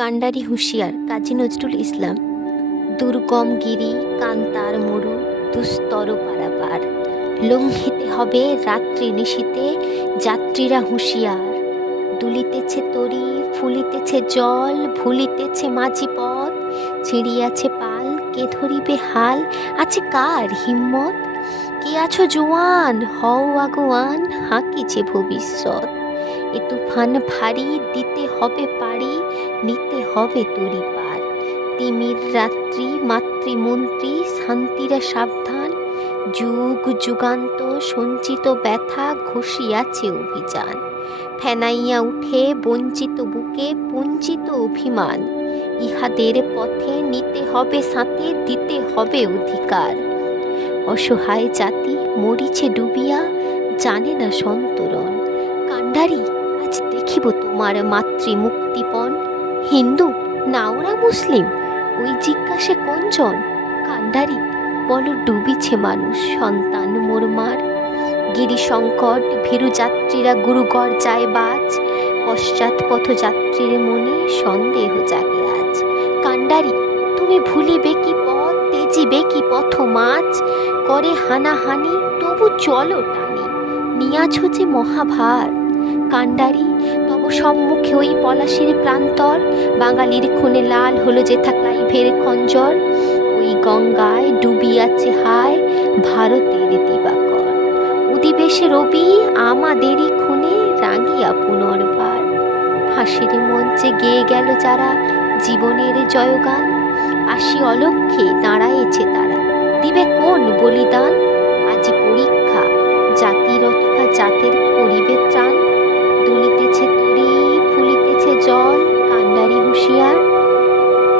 কান্ডারি হুঁশিয়ার কাজী নজরুল ইসলাম। দুর্গম গিরি কান্তার মরু দুস্তর পারাপার, লঙ্ঘিতে হবে রাত্রি নিশীতে যাত্রীরা হুঁশিয়ার। দুলিতেছে তরি ফুলিতেছে জল, ভুলিতেছে মাঝি পথ, ছিঁড়িয়াছে পাল কে ধরিবে হাল, আছে কার হিম্মত? কে আছো জোয়ান হও আগুয়ান, হাঁকিছে ভবিষ্যৎ। এ তুফান ভারী দিতে হবে পাড়ি, নিতে হবে তরি পার। তিমির রাত্রি মাতৃমন্ত্রী শান্তিরা সাবধান, যুগ যুগান্ত সঞ্চিত ব্যথা ঘষিয়াছে অভিযান। ফেনাইয়া উঠে বঞ্চিত বুকে পুঞ্জিত অভিমান, ইহাদের পথে নিতে হবে সাথে দিতে হবে অধিকার। অসহায় জাতি মরিছে ডুবিয়া, জানে না সন্তরণ। কান্ডারি আজ দেখিব তোমার মাতৃ মুক্তিপণ। হিন্দু না ওরা মুসলিম, ওই জিজ্ঞাসে কোনজন? কান্ডারি বলো ডুবিছে মানুষ সন্তান মোরমার। গিরি সংকট ভীরু যাত্রীরা গুরুগড় যায় বাজ, পশ্চাৎ পথযাত্রীর মনে সন্দেহ জাগে আজ। কান্ডারি তুমি ভুলিবে কি পথ, তেজিবে কি পথ মাছ, করে হানাহানি তবু চলো টানি, নিয়াছ যে মহাভার। কান্ডারি তব সম্মুখে ওই পলাশির প্রান্তর, বাঙালির খুনে লাল হলো যেথা ক্লাইভের খঞ্জর। ওই গঙ্গায় ডুবিয়াছে হায় ভারতের দিবাকর, উদিবেশে রবি আমাদেরই খুনে রাঙিয়া পুনর্বার। ফাঁসির মঞ্চে গেয়ে গেল যারা জীবনের জয়গান, আসি অলক্ষ্যে দাঁড়ায়েছে তারা, দিবে কোন বলিদান? আজি পরীক্ষা জাতির অথবা জাতের করিবে ত্রাণ। দুলিতেছে তরি ফুলিতেছে জল, কান্ডারি